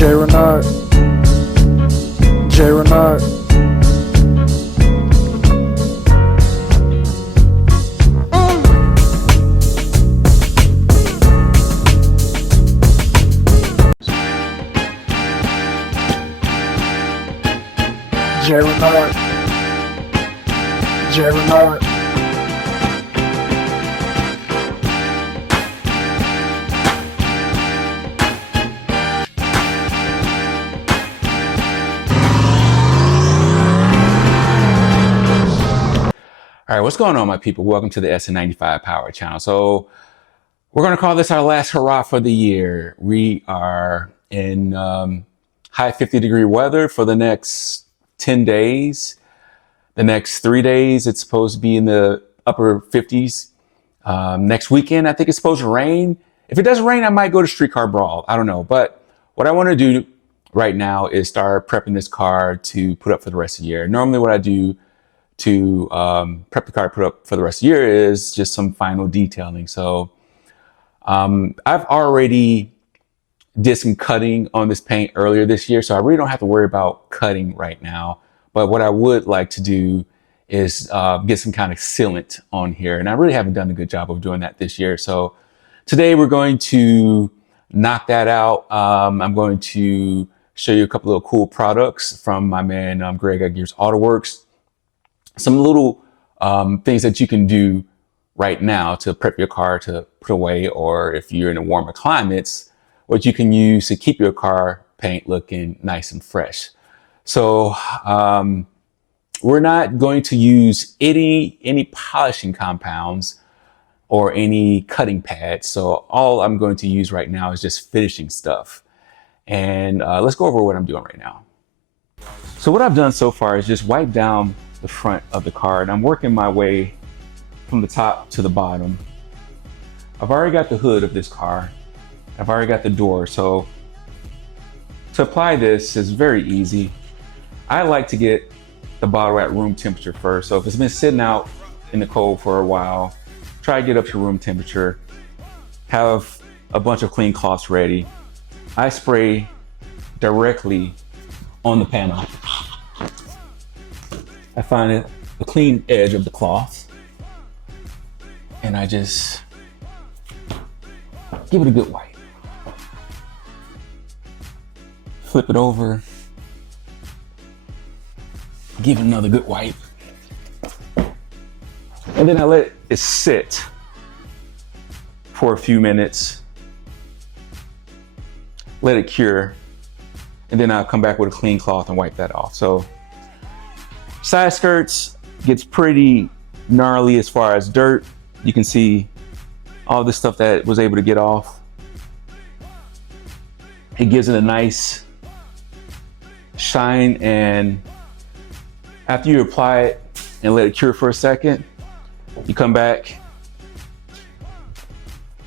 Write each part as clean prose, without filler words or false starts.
J-Renard. J-Renard. J-Renard. J-Renard. All right, what's going on, my people? Welcome to the SN95 Power Channel. So we're going to call this our last hurrah for the year. We are in high 50-degree weather for the next 10 days. The next 3 days, it's supposed to be in the upper 50s. Next weekend, I think it's supposed to rain. If it doesn't rain, I might go to Streetcar Brawl. I don't know. But what I want to do right now is start prepping this car to put up for the rest of the year. Normally what I do to prep the car put up for the rest of the year is just some final detailing. So I've already did some cutting on this paint earlier this year, so I really don't have to worry about cutting right now. But what I would like to do is get some kind of sealant on here, and I really haven't done a good job of doing that this year. So today we're going to knock that out. I'm going to show you a couple of cool products from my man Greg at Gears Auto Works. Some little things that you can do right now to prep your car to put away, or if you're in a warmer climates, what you can use to keep your car paint looking nice and fresh. So we're not going to use any polishing compounds or any cutting pads. So all I'm going to use right now is just finishing stuff. And let's go over what I'm doing right now. So what I've done so far is just wipe down the front of the car, and I'm working my way from the top to the bottom. I've already got the hood of this car. I've already got the door. So to apply this is very easy. I like to get the bottle at room temperature first. So if it's been sitting out in the cold for a while, try to get up to room temperature. Have a bunch of clean cloths ready. I spray directly on the panel. I find the clean edge of the cloth, and I just give it a good wipe. Flip it over, give it another good wipe, and then I let it sit for a few minutes, let it cure, and then I'll come back with a clean cloth and wipe that off. So side skirts gets pretty gnarly as far as dirt. You can see all the stuff that was able to get off. It gives it a nice shine, and after you apply it and let it cure for a second, you come back,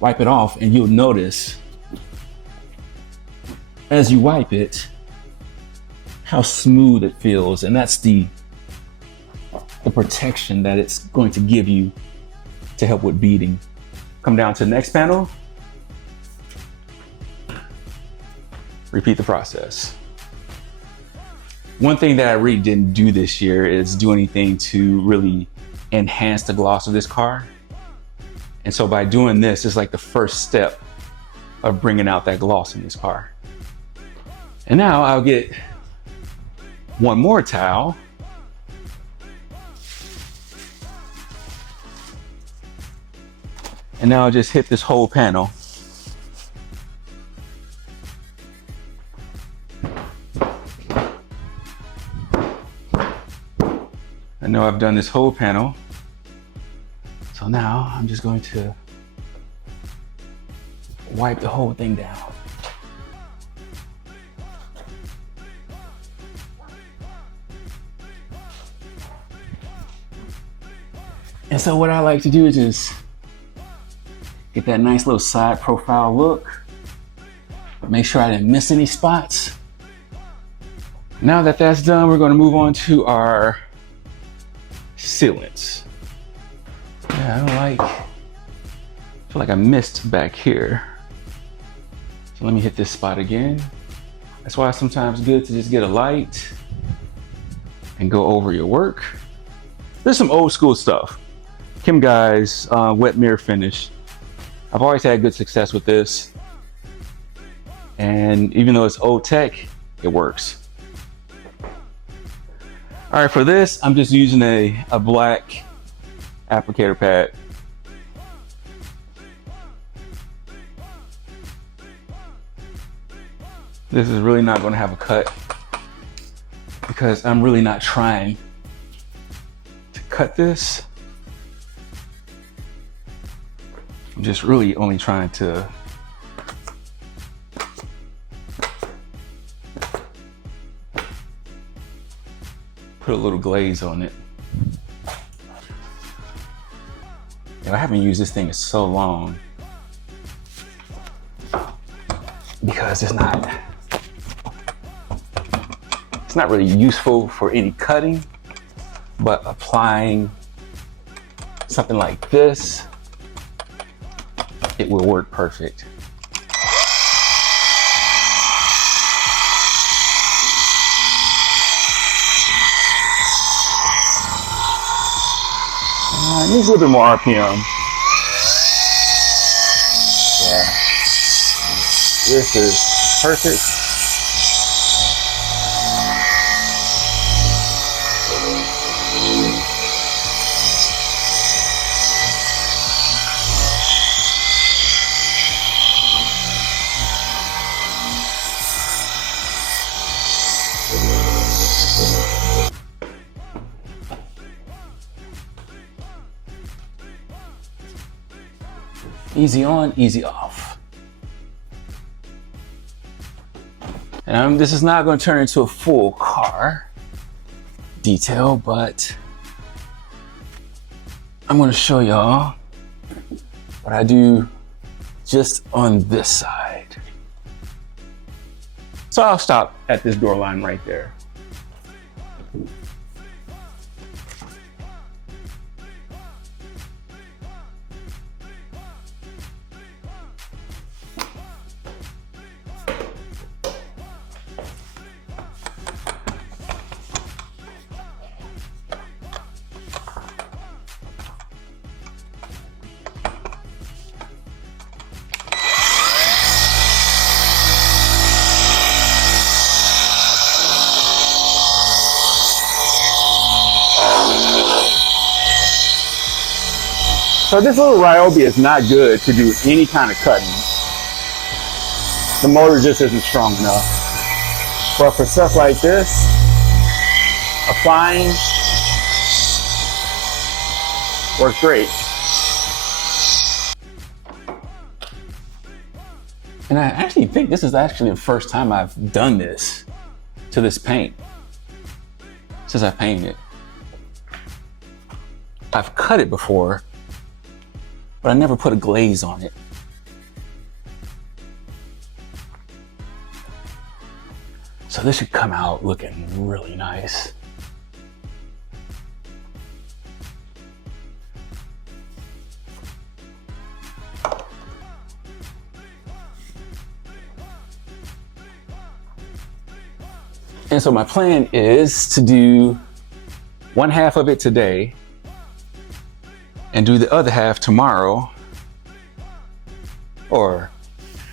wipe it off, and you'll notice as you wipe it how smooth it feels, and that's the protection that it's going to give you to help with beading. Come down to the next panel. Repeat the process. One thing that I really didn't do this year is do anything to really enhance the gloss of this car. And so by doing this, it's like the first step of bringing out that gloss in this car. And now I'll get one more towel. And now I'll just hit this whole panel. I know I've done this whole panel. So now I'm just going to wipe the whole thing down. And so what I like to do is just get that nice little side profile look. Make sure I didn't miss any spots. Now that that's done, we're gonna move on to our sealants. Yeah, I feel like I missed back here. So let me hit this spot again. That's why it's sometimes good to just get a light and go over your work. There's some old school stuff. Kim Guy's wet mirror finish. I've always had good success with this. And even though it's old tech, it works. All right, for this, I'm just using a black applicator pad. This is really not gonna have a cut because I'm really not trying to cut this. I'm just really only trying to put a little glaze on it. I haven't used this thing in so long because it's not really useful for any cutting, but applying something like this, it will work perfect. It needs a little bit more RPM. Yeah. This is perfect. Easy on, easy off. And this is not going to turn into a full car detail, but I'm going to show y'all what I do just on this side. So I'll stop at this door line right there. So this little Ryobi is not good to do any kind of cutting. The motor just isn't strong enough. But for stuff like this, applying works great. And I actually think this is actually the first time I've done this to this paint since I painted it. I've cut it before, but I never put a glaze on it. So this should come out looking really nice. And so my plan is to do one half of it today and do the other half tomorrow, or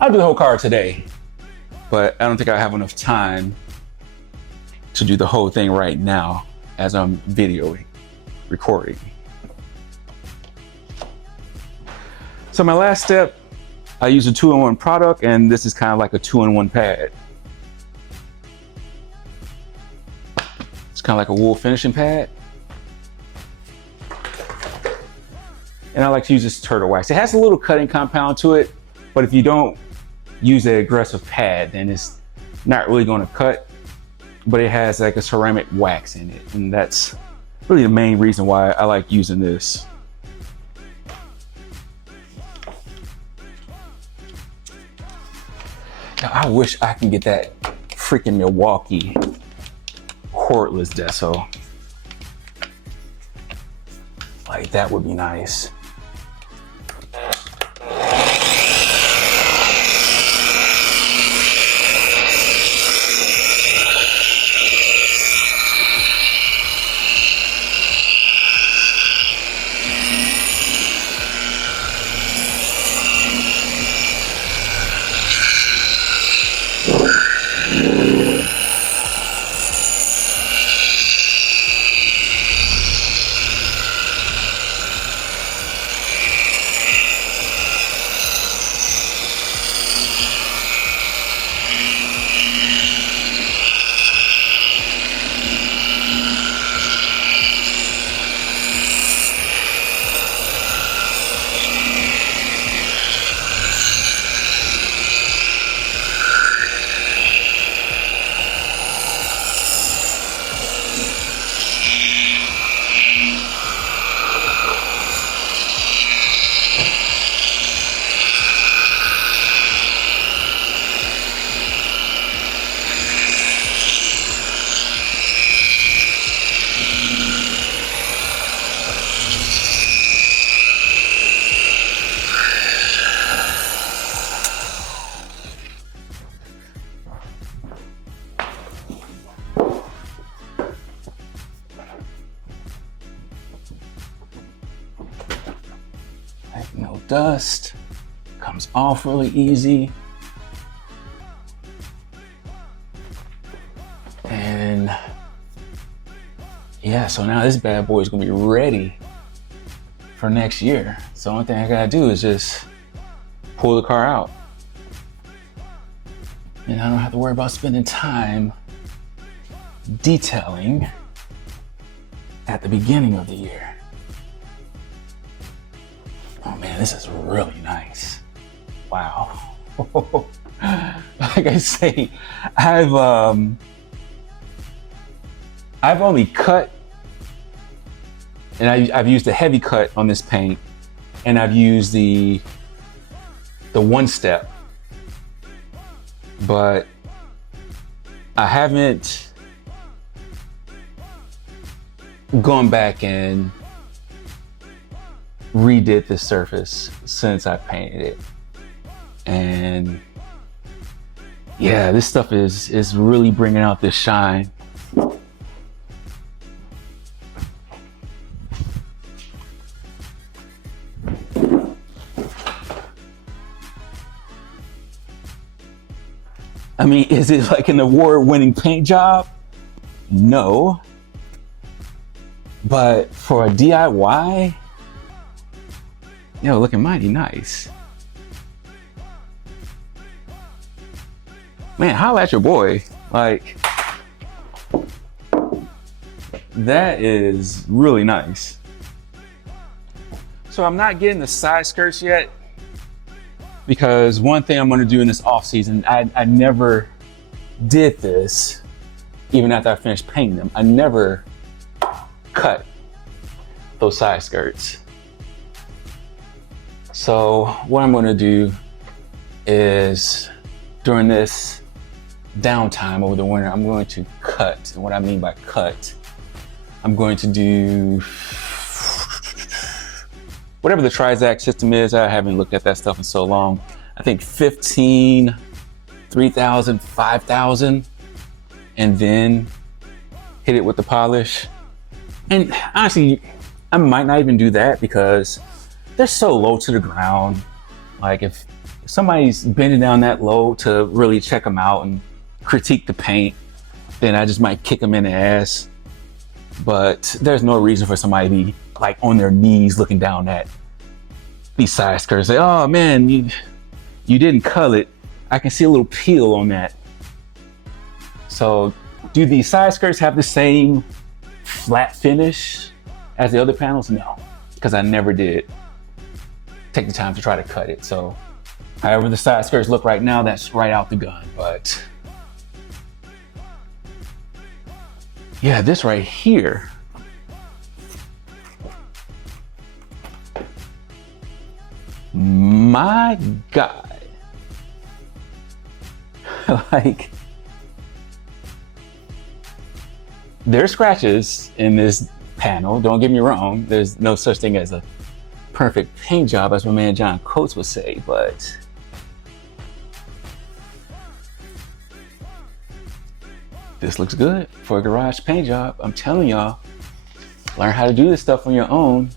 I'll do the whole car today, but I don't think I have enough time to do the whole thing right now as I'm recording. So my last step, I use a 2-in-1 product, and this is kind of like a 2-in-1 pad. It's kind of like a wool finishing pad. And I like to use this turtle wax. It has a little cutting compound to it, but if you don't use an aggressive pad, then it's not really going to cut, but it has like a ceramic wax in it. And that's really the main reason why I like using this. Now, I wish I can get that freaking Milwaukee cordless deso. Like, that would be nice. dust, comes off really easy. And yeah, so now this bad boy is gonna be ready for next year. So the only thing I gotta do is just pull the car out. And I don't have to worry about spending time detailing at the beginning of the year. Oh man, this is really nice. Wow. Like I say, I've only cut, and I've used a heavy cut on this paint, and I've used the one step, but I haven't gone back and redid the surface since I painted it. And yeah, this stuff is really bringing out this shine. I mean, is it like an award-winning paint job? No. But for a DIY, looking mighty nice. Man, holla at your boy. Like, that is really nice. So I'm not getting the side skirts yet, because one thing I'm gonna do in this off season, I never did this, even after I finished painting them. I never cut those side skirts. So what I'm gonna do is, during this downtime over the winter, I'm going to cut. And what I mean by cut, I'm going to do whatever the Trizact system is. I haven't looked at that stuff in so long. I think 15, 3,000, 5,000, and then hit it with the polish. And honestly, I might not even do that because they're so low to the ground. Like if somebody's bending down that low to really check them out and critique the paint, then I just might kick them in the ass. But there's no reason for somebody to be like on their knees looking down at these side skirts. Like, oh man, you didn't cut it. I can see a little peel on that. So do these side skirts have the same flat finish as the other panels? No, because I never did take the time to try to cut it. So however the side skirts look right now, that's right out the gun. But yeah, this right here, my God. Like, there's scratches in this panel, don't get me wrong. There's no such thing as a perfect paint job, as my man John Coates would say, but this looks good for a garage paint job. I'm telling y'all, learn how to do this stuff on your own.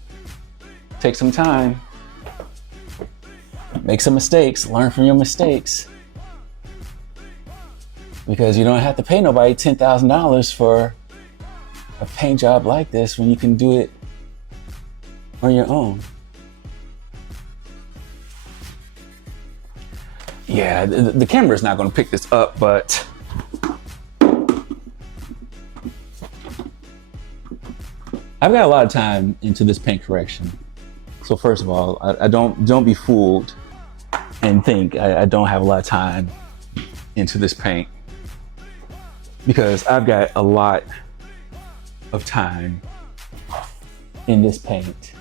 Take some time, make some mistakes, learn from your mistakes. Because you don't have to pay nobody $10,000 for a paint job like this when you can do it on your own. Yeah, the camera's not gonna pick this up, but I've got a lot of time into this paint correction. So first of all, I don't be fooled and think I don't have a lot of time into this paint, because I've got a lot of time in this paint.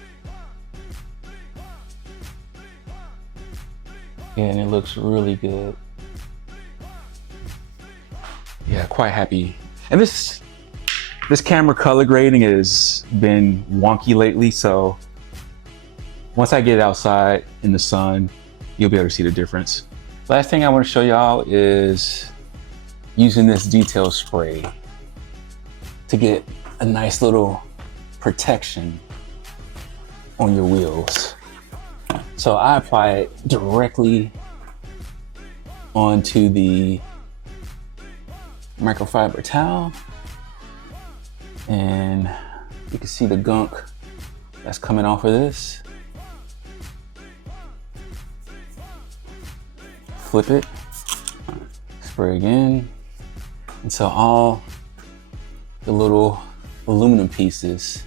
And it looks really good. Yeah, quite happy. And this camera color grading has been wonky lately, so once I get outside in the sun, you'll be able to see the difference. Last thing I want to show y'all is using this detail spray to get a nice little protection on your wheels. So I apply it directly onto the microfiber towel, and you can see the gunk that's coming off of this. Flip it, spray again, and so all the little aluminum pieces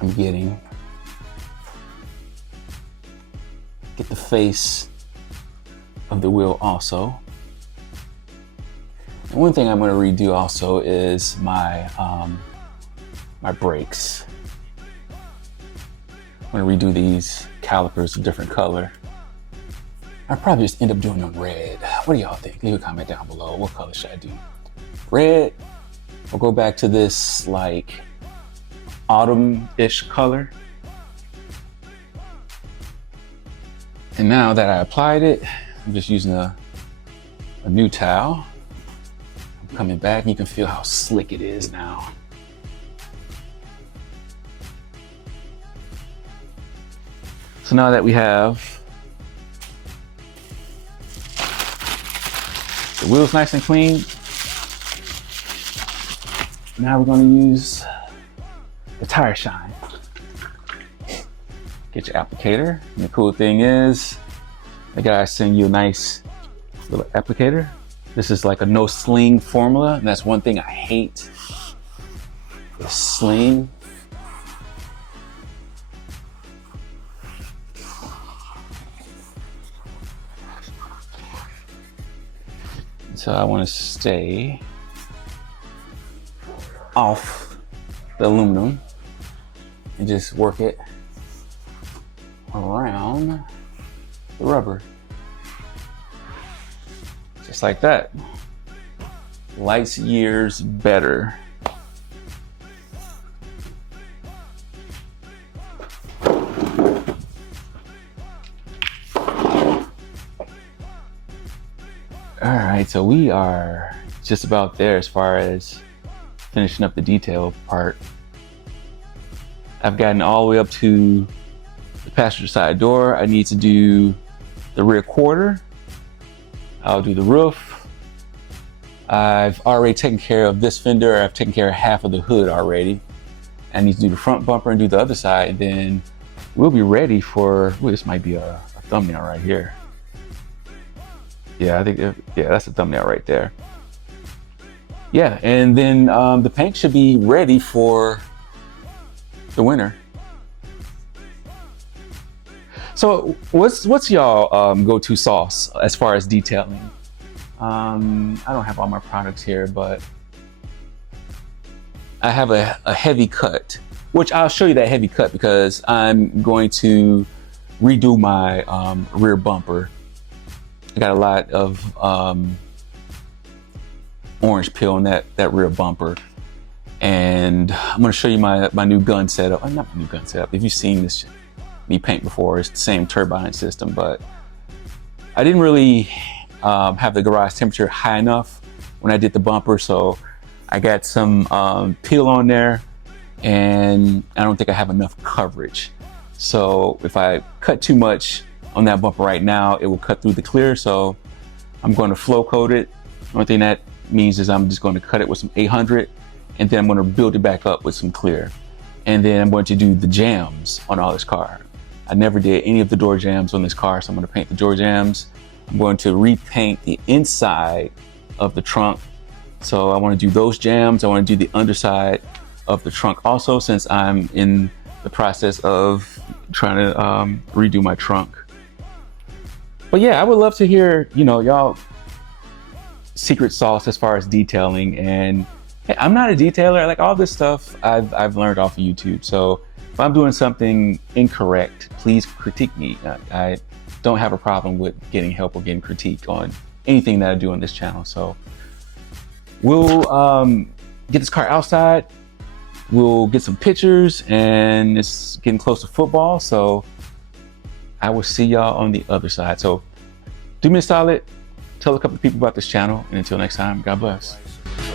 I'm getting. Get the face of the wheel also. And one thing I'm going to redo also is my my brakes. I'm going to redo these calipers a different color. I'll probably just end up doing them red. What do y'all think? Leave a comment down below. What color should I do? Red? Or go back to this like autumn-ish color? And now that I applied it, I'm just using a new towel. I'm coming back and you can feel how slick it is now. So now that we have the wheels nice and clean, now we're going to use the tire shine. Get your applicator. And the cool thing is, they gotta send you a nice little applicator. This is like a no sling formula, and that's one thing I hate. The sling. So I want to stay off the aluminum and just work it around the rubber. Just like that. Light years better. All right, so we are just about there as far as finishing up the detail part. I've gotten all the way up to the passenger side door. I need to do the rear quarter. I'll do the roof. I've already taken care of this fender. I've taken care of half of the hood already. I need to do the front bumper and do the other side. Then we'll be ready for, well, this might be a thumbnail right here. Yeah, I think, yeah, that's a thumbnail right there. Yeah, and then the paint should be ready for the winter. So what's y'all go-to sauce as far as detailing? I don't have all my products here, but I have a heavy cut, which I'll show you that heavy cut because I'm going to redo my rear bumper. I got a lot of orange peel in that rear bumper. And I'm gonna show you my new gun setup. Not my new gun setup. If you've seen this me paint before, it's the same turbine system, but I didn't really have the garage temperature high enough when I did the bumper, so I got some peel on there and I don't think I have enough coverage. So if I cut too much on that bumper right now, it will cut through the clear, so I'm going to flow coat it. The only thing that means is I'm just going to cut it with some 800 and then I'm going to build it back up with some clear. And then I'm going to do the jams on all this car. I never did any of the door jams on this car, so I'm going to paint the door jams. I'm going to repaint the inside of the trunk. So I want to do those jams. I want to do the underside of the trunk also, since I'm in the process of trying to redo my trunk. But yeah, I would love to hear, you know, y'all secret sauce as far as detailing. And hey, I'm not a detailer. Like, all this stuff I've learned off of YouTube. So if I'm doing something incorrect, please critique me. I don't have a problem with getting help or getting critique on anything that I do on this channel. So we'll get this car outside. We'll get some pictures, and it's getting close to football. So I will see y'all on the other side. So do me a solid, tell a couple of people about this channel, and until next time, God bless.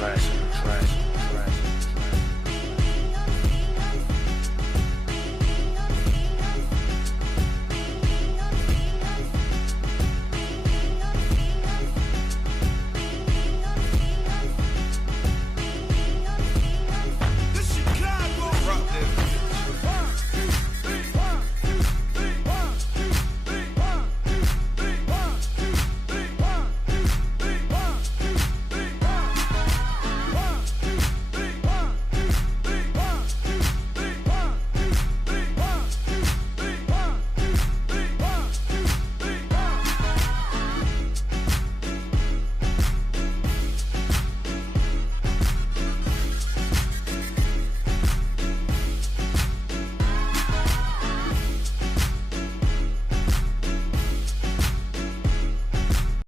Right.